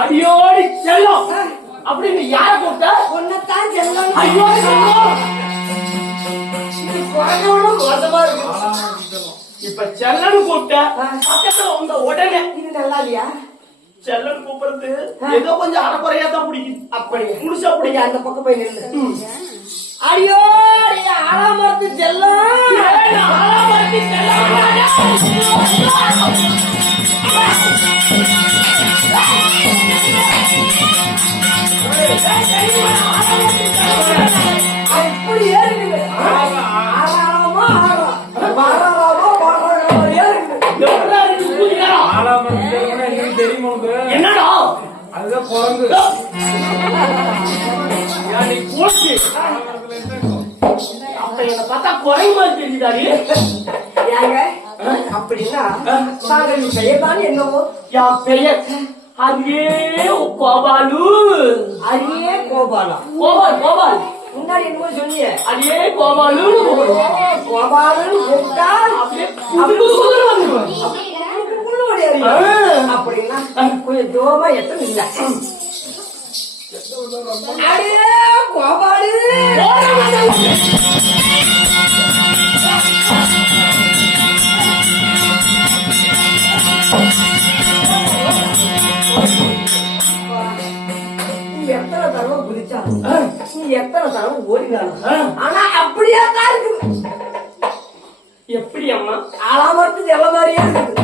அடியோடி செல்லம் அப்படின்னு யார கூப்பிட்ட? ஒன்னத்தான் செல்லம். ஐயோ மோசமா இருக்கு. இப்ப செல்லன்னு கூப்பிட்ட பக்கத்துல வந்த உடனே இது நல்லா இல்லையா? செல்லன்னு கூப்பிடுறது ஏதோ கொஞ்சம் அறக்குறையா தான் பிடிக்குது. அப்படி முழுசா பிடிக்க அந்த பக்கம் போய் நின்று அடியோ ஆலாமரத்து செல்லம். ஆலாமரத்து அப்படி ஏறுங்க. ஆறாமோ என்னடா அதுதான் குரங்கு. போச்சு அப்ப என்ன பார்த்தா குறை மாதிரி தெரிஞ்சுதாடி. ஏங்க அப்படின்னா சாகரி பெயர்தான் என்னவோ? என் பெயர் அரியே கோபாலு. அரியே கோபாலா? கோபால் கோபால் முன்னாடி என்னமோ சொன்னீங்க. அரியே கோபாலு கோபாலுன்னு கூப்பிட்டா அப்படியே அப்படின்னா கொஞ்சம் தூரமா எத்தனை இல்ல. அடியே கோபாலு எத்தனை தடவை குதிச்சாலும் நீ எத்தனை தடவை ஓடினாலும் ஆனா அப்படியே தான் இருக்குது. எப்படி அம்மா? ஆலாமரத்துக்கு எல்ல மாதிரியே இருக்குது.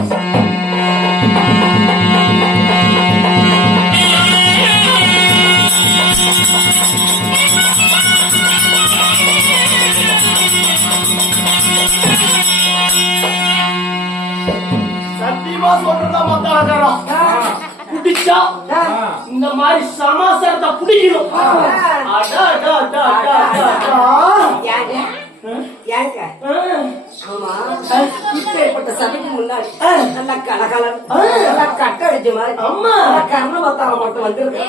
சத்தியமா சொல்றதா மத்தாளக்காரா குடிச்சா இந்த மாதிரி சமாசாரத்தை புடிக்கணும். ஆமா இப்பேற்பட்ட சபைக்கு முன்னாடி நல்லா கலகலன் நல்லா கட்டடிச்ச மாதிரி அம்மா கர்ண மத்தாள மட்டும் வந்துருக்கு.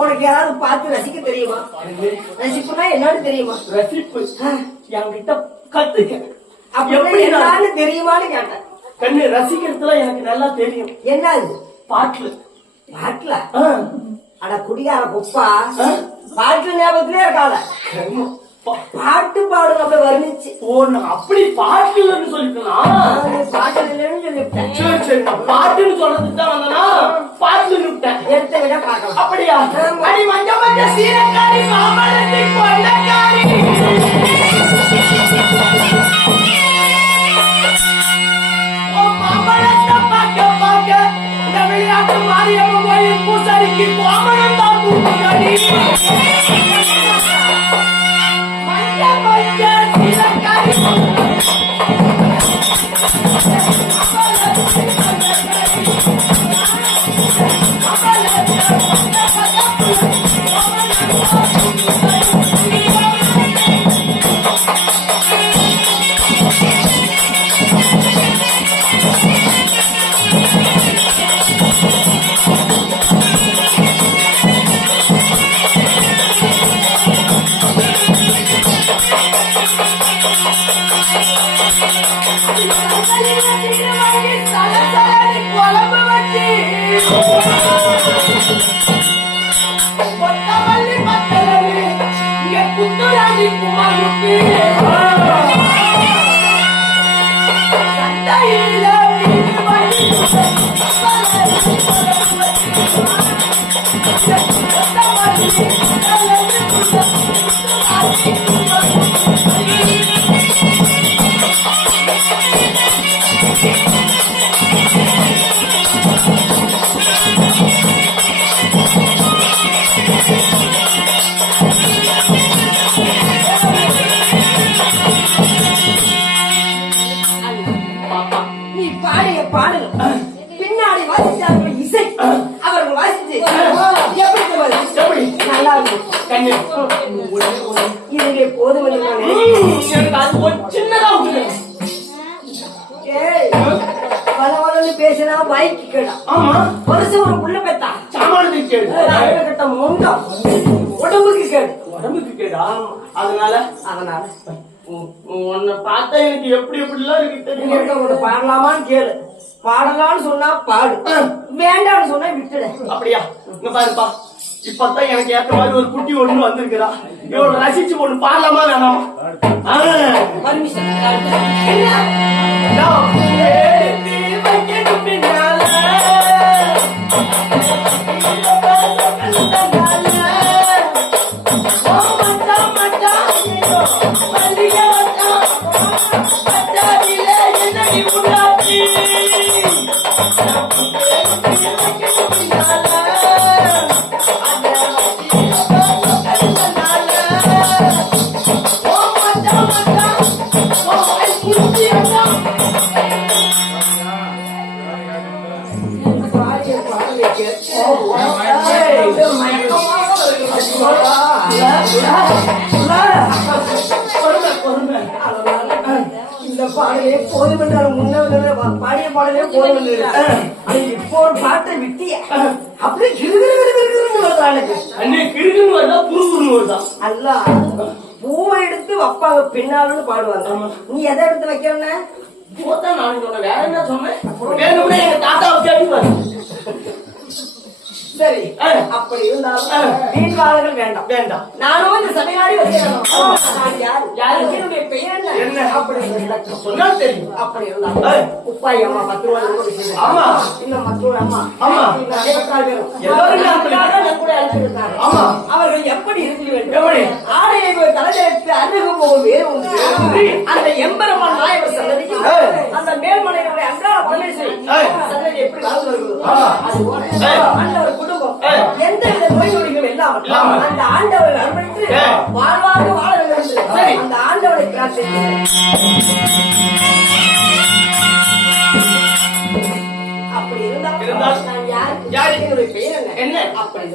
உனக்கு யாராவது பார்த்து ரசிக்க தெரியுமா? ரசிப்புனா என்னன்னு தெரியுமா? ரசிப்பு என்கிட்ட கத்துக்க. அப்படி என்னன்னு தெரியுமான்னு கேட்டேன். கண்ணு ரசிக்கிறதுல எனக்கு நல்லா தெரியும். என்ன அது? பாட்டுல பாட்டுல அட குடியார குப்பா பாட்டு ஞாபகத்திலே இருக்காத. பாட்டு பாடுறப்ப வர்ணிச்சு அப்படி பாட்டுன்னு சொல்லிக்கலாம். பாட்டு இல்லைன்னு சொல்லிவிட்டேன். சரி சரி நான் பாட்டுன்னு சொல்றதுக்கு தான் வந்தனா பாட்டு விட்டேன். எடுத்த விட பாக்கலாம். அப்படியா? அடி மஞ்ச மஞ்ச சீரக்காரி மாமலத்தை கொண்டக்காரி மாமலத்தை பார்க்க பார்க்க இந்த விளையாட்டு மாரியம்மன் கோயில் பூசாரிக்கு மாமலம் தான் பூசாரி மஞ்ச மஞ்ச சீரக்காரி Thank you. குழம்பு வச்சு கொத்தமல்லி பத்தலி இங்க குத்துராணி குமாருக்கு சண்டையில மீன் வாங்கி நீ பாடிய பாடல் பின்னாடி வாசிச்சார்கள் இசை அவர்கள் வாசிச்சு எப்படி சொல்வது? எப்படி? நல்லா இருக்கும். கண்ணு இதுவே போதும் என்று நான் நினைக்கிறேன். எனக்கு அது ஒரு சின்னதா விட்டுருங்க. ஏய், பலவளன்னு பேசினா வாய்க்கு கேடா. ஆமா வருஷம் ஒரு புள்ள பெத்தா சாமானத்துக்கு கேடு கட்ட முண்டம் உடம்புக்கு கேடு. உடம்புக்கு கேடா அதனால அதனால உன்னை பார்த்தா எனக்கு எப்படி எப்படிலாம் இருக்கு நீங்க தெரியும் இருக்க உன்னை பாடலாமான்னு கேளு. பாடலாம்னு சொன்னா பாடு, வேண்டாம்னு சொன்னா விட்டுடு. அப்படியா இங்க பாருப்பா இப்பதான் எனக்கு ஏத்த மாதிரி ஒரு குட்டி ஒண்ணு வந்திருக்கிறா இவளை ரசிச்சு ஒண்ணு பாடலாமா வேணாமா பர்மிஷன் இந்த பாடலே போதும் என்றால் முன்ன பாடிய பாடலே போதும் என்று இப்போ ஒரு பாட்டை விட்டிய அப்படியே கிருகிருன்னு வருது ஆளுக்கு. அண்ணே கிருகுன்னு வருதா புருகுன்னு வருதா அல்ல பூவை எடுத்து வைப்பாங்க பின்னாலும் பாடுவாங்க. நீ எதை எடுத்து வைக்கணும்னா இப்போதான் நான் சொன்னேன் வேற என்ன சொன்னேன் வேணும்னே எங்க தாத்தாவை கேட்டுவாரு சரி. அப்படி இருந்தாலும் வீண்பாளர்கள் வேண்டாம் வேண்டாம் நானும் இந்த சபையாடி வருகிறேன். நான் யாரு யாருக்கு என்னுடைய பெயர் என்ன அப்படி விளக்கம் சொன்னா தெரியும் அப்படி இருந்தாலும் உப்பாய் அம்மா 10 ரூபாய் ஆமா இன்னும் மற்றொரு அம்மா ஆமா எல்லாரும் கூட அழைச்சிருக்காங்க. ஆமா அவர்கள் எப்படி இருக்க வேண்டும் எப்படி? ஆடையை தலைநகருக்கு அருகு போகும் வேறு ஒன்று அந்த எம்பெருமான் நாயவர் சன்னதிக்கு அந்த மேல்மலையினுடைய அன்றாட பரமேஸ்வரி சன்னதி எப்படி வாழ்ந்து வருகிறதோ அதுபோல ஆண்டவர் குடும்பம் எந்த வித நோய் நொடிகள் இல்லாமல் அந்த ஆண்டவரை அனுமதித்து வாழ்வாக வாழ வேண்டும். அந்த ஆண்டவரை பிரார்த்திக்கிறேன். அப்படி இருந்தால் நான் யாரு என்னுடைய பெயர் என்ன அப்படி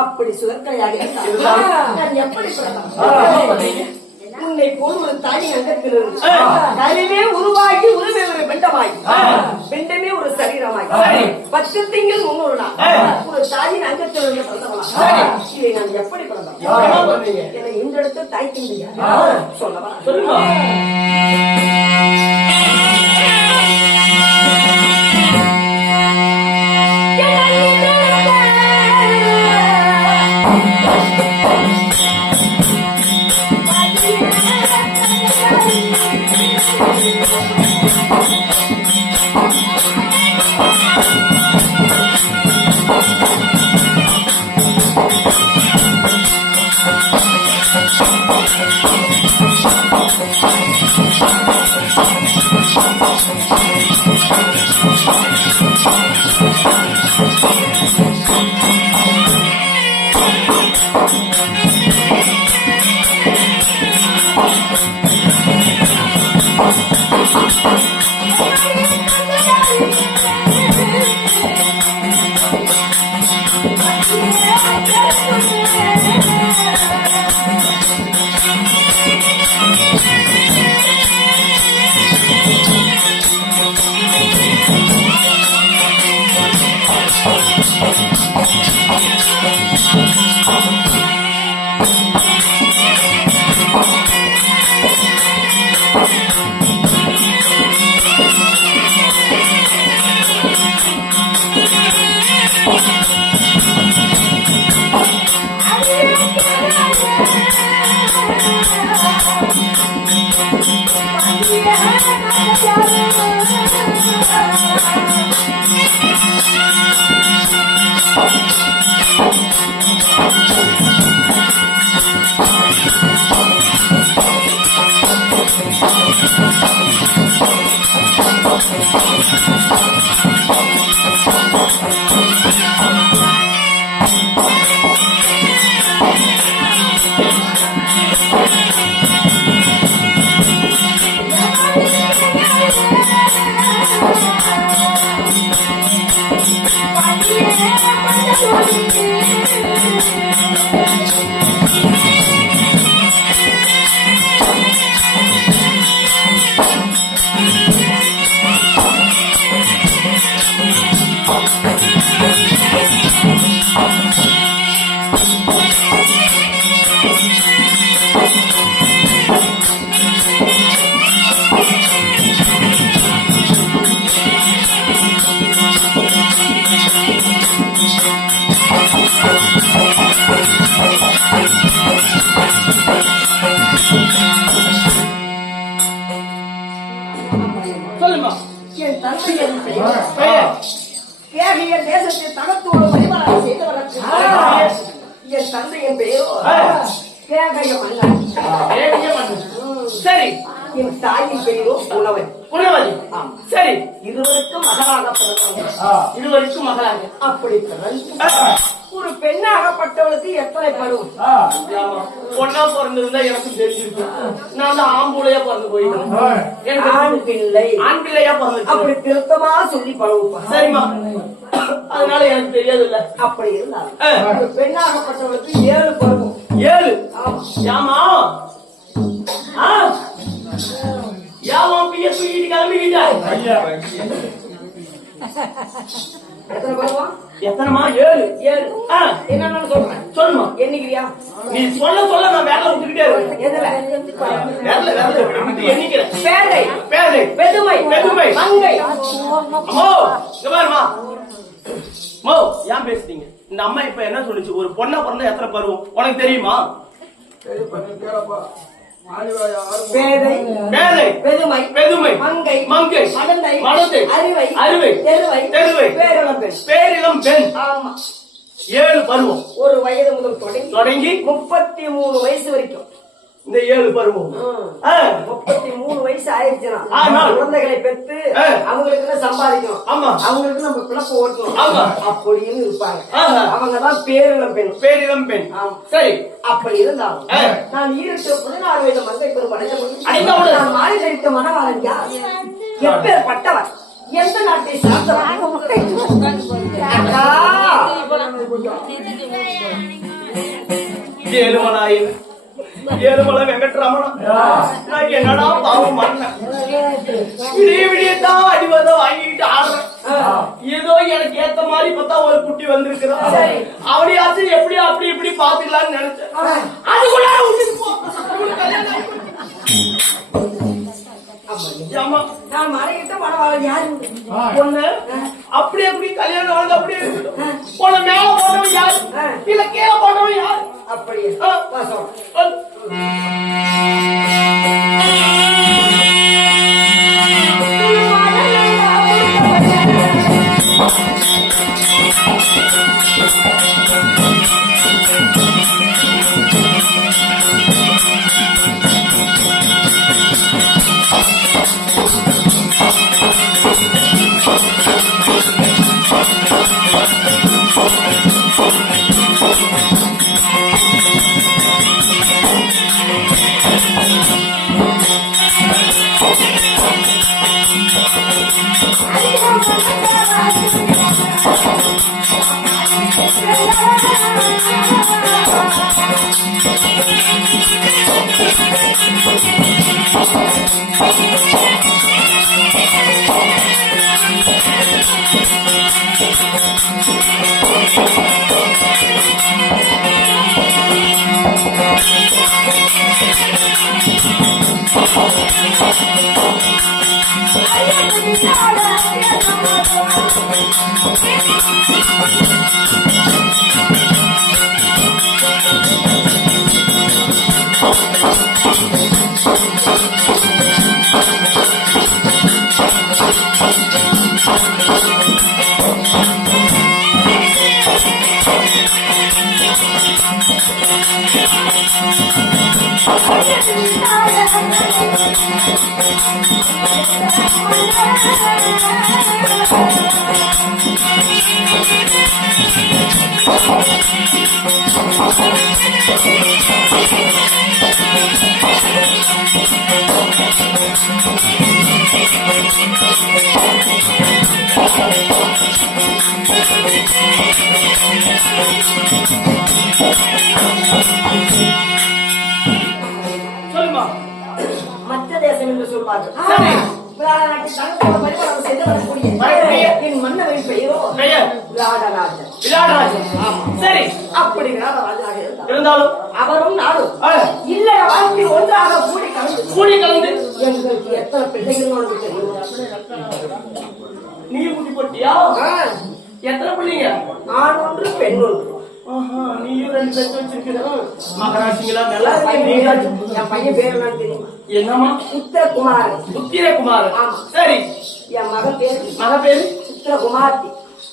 அப்படி சுதற்கலையாக இருந்தால் நான் எப்படி சொல்லலாம்? உன்னை போல் ஒரு தாய் அங்கத்தில் கருவே உருவாகி உருவே ஒரு பெண்டமாகி பெண்டமே ஒரு சரீரமாகி 10 திங்கள் 300 நாள் ஒரு தாயின் அங்கத்தில் இருந்து பிறந்தவளா? இதை நான் எப்படி பிறந்தேன்? என்னை இந்த இடத்துல தாய் திண்டியா சொல்லவா? சொல்லுமா. என் தந்தையின் பெயர் கேகிய தேசத்தை தனத்தோடு பரிமாணம் செய்து வரக்கூடிய என் தந்தையின் பெயரோ கேகய மன்னன். சரி. என் தாயின் பெயரோ உணவன். உணவதி. சரி. இருவருக்கும் மகளாக பிறந்தவங்க. இருவருக்கும் மகளாக அப்படி பிறந்து ஒரு பெண்ணாகப்பட்டவளுக்கு எத்தனை பருவம்? பொண்ணா பிறந்திருந்தா எனக்கு தெரிஞ்சிருக்கு. நான் தான் ஆம்பூலையா பிறந்து போயிருக்கேன். ஆண் பிள்ளை ஆண் பிள்ளையா பிறந்து அப்படி திருத்தமா சொல்லி பழகுப்பா. சரிம்மா. அதனால எனக்கு தெரியாது இல்ல. அப்படி இருந்தாலும் பெண்ணாகப்பட்டவளுக்கு 7 பருவம். 7. ஆமா. ஐயா எத்தனை பருவம்? எத்தனைமா? 7. 7. என்னன்னு சொல்றேன் சொல்லுமா. எண்ணிக்கிறியா? நீ சொல்ல நான் வேலை விட்டுக்கிட்டே இருக்கேன். எதுல? எண்ணிக்கிறேன். பேதை, பேதை, பெதுமை, பெதுமை, மங்கை. அம்மா இங்க பாருமா. மோ ஏன் பேசுறீங்க? இந்த அம்மா இப்ப என்ன சொல்லுச்சு? ஒரு பொண்ணா பிறந்தா எத்தனை பருவம் உனக்கு தெரியுமா? பேதை, பேதை, பெதுமை, பெதுமை, மங்கை, மங்கை, மடந்தை, மடந்தை, அறிவை, அறிவை, தெருவை, தெருவை, பேரிளம் பெண். பேரிளம் பெண். ஆமா. 7 பருவம். ஒரு வயது முதல் தொடங்கி 33 வயசு வரைக்கும் இந்த 7 பருவம். 33 வயசு ஆயிடுச்சுன்னா ஆனால் குழந்தைகளை பெற்று அவங்களுக்கு சம்பாதிக்கணும். ஆமா. அவங்களுக்கு நம்ம பிழப்பு ஓட்டணும். ஆமா. அப்படின்னு இருப்பாங்க. ஆஹா. அவங்கதான் பேரிளம் பெண். பேரிளம் பெண். சரி. அப்படி இருந்தாலும் நான் ஈரட்டு 16 வயது மங்கை பெரும் அடைந்தவுடன் நான் மாறி தரித்த மனவாளன் யார்? எப்பேற்பட்டவர்? எந்த நாட்டை சார்ந்தவர்? அக்கா, ஏழுமலை வெங்கட்ராமனா, நான் என்னடா பாவம் பண்ணேன்? விடியத்தான் அடிவதை வாங்கிட்டு ஆடுறேன். ஏதோ எனக்கு ஏத்த மாதிரி பார்த்தா ஒரு குட்டி வந்திருக்கிறான். அவனையாச்சும் எப்படி அப்படி இப்படி பாத்துக்கலாம்னு நினைச்சேன். அதுக்குள்ள நான் மறைகிட்ட மனவாளன் யாரு? பொண்ணு அப்படி எப்படி கல்யாணம் வந்து அப்படியே இருக்கட்டும். பொண்ணு மேல போனவன் யாரு? இல்ல கீழே போனவன் யாரு? அப்படியே சொல்லுமா. மற்ற தேசம் என்று சொல்வார்கள். என் மன்னவரின் பெயரோ விராடராஜன். சரி, அப்படிங்கிற இருந்தாலும் அவரும் நானும் இல்ல வாழ்க்கை ஒன்றாக கூடி கலந்து எங்களுக்கு எத்தனை பிள்ளைகள் தெரியும். நீ ஊட்டி போட்டியா? எத்தனை பிள்ளைங்க? ஆண் ஒன்று பெண் ஒன்று. நீயும் 2 பேர் வச்சிருக்கிற மகராசிங்களா? நல்லா என் பையன் பேர் என்ன தெரியுமா? என்னமா? உத்தரகுமார். உத்திரகுமார். ஆமா. சரி. என் மகன் பேரு? மக பேரு உத்தரகுமார்த்தி.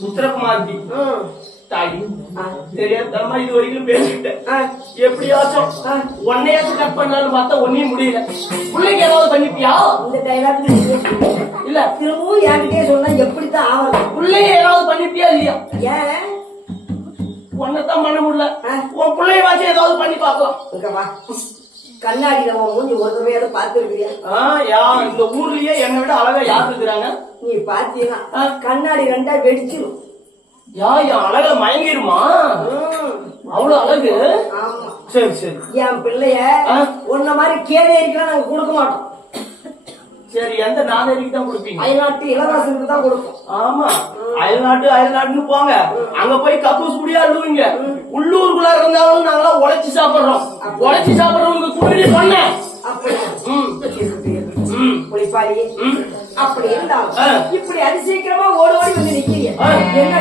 உத்தரகுமார்த்தி. தாயி தெரியாதமா இது வரைக்கும் பேசிட்டேன். எப்படியாச்சும் ஒன்னையாச்சும் கட் பண்ணலாம்னு பார்த்தா ஒன்னையும் முடியல. பிள்ளைக்கு ஏதாவது பண்ணிப்பியா? இந்த டைலாக் இல்ல திரும்பவும் என்கிட்டே சொன்னா எப்படித்தான் ஆவது? பிள்ளைய ஏதாவது பண்ணிப்பியா இல்லையா? ஏன் ஒன்னதான் பண்ண முடியல. உன் பிள்ளைய வாச்சு ஏதாவது பண்ணி பார்க்கலாம். இங்க வா, கண்ணாடியில உன் மூஞ்சி ஒரு தடவையாவது பார்த்து இருக்கிறியா? இந்த ஊர்லயே என்னை விட அழகா யார் இருக்கிறாங்க? நீ பாத்தீங்கன்னா கண்ணாடி 2ஆ வெடிச்சிடும். என் அழக மயங்கிருமா? அவ்வளவு அழகு. ஆமா. சரி சரி. என் பிள்ளைய உன்ன மாதிரி கேள்வி இருக்கிறா நாங்க கொடுக்க மாட்டோம். சரி எந்த நாதரிக்கு தான் கொடுப்பீங்க? அயல்நாட்டு இளவரசனுக்கு தான் கொடுக்கும். ஆமா, அயல்நாட்டுன்னு போங்க. அங்க போய் கக்கூஸ் முடியா அள்ளுவீங்க. உள்ளூருக்குள்ள இருந்தாலும் நாங்களாம் உழைச்சு சாப்பிடுறோம். உழைச்சு சாப்பிடுறவங்க குடிநீர் சொன்னேன். புளிப்பாளி அப்படி இருந்தாலும் இப்படி அதிசீக்கிரமா ஓடி ஓடி வந்து நிக்கிறீங்க. என்ன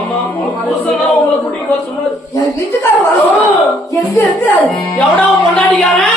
அம்மா புருஷன்லாம் உங்களை கூட்டிட்டு வர சொன்னாரு. என் வீட்டுக்காரர் வரணும். எங்க இருக்கிறாரு? எவனா கொண்டாடிக்காரன்?